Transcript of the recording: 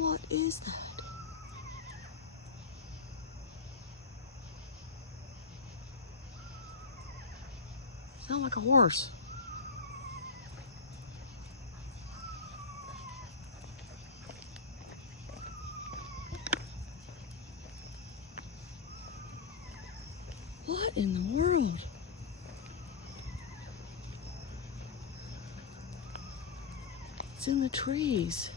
What is that? Sounds like a horse. What in the world? It's in the trees.